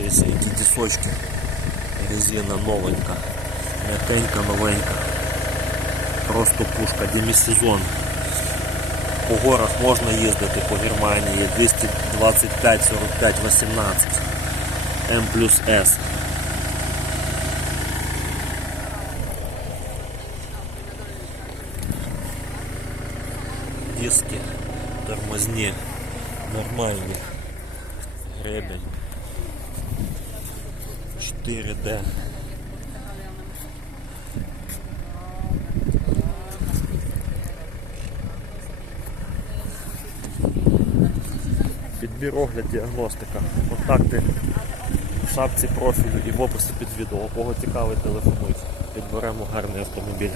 Дивіться, які тісочки. Резина новенька. М'якенька, новенька. Просто пушка, демісезон. По горах можна їздити по Германії 225, 45, 18. М плюс С. Диски тормозні, нормальні. Гребень. 4D. Підбір огляд, діагностика, контакти в шапці профілю і в описі під відео. Кого цікавий телефонуйте. Підберемо гарний автомобіль.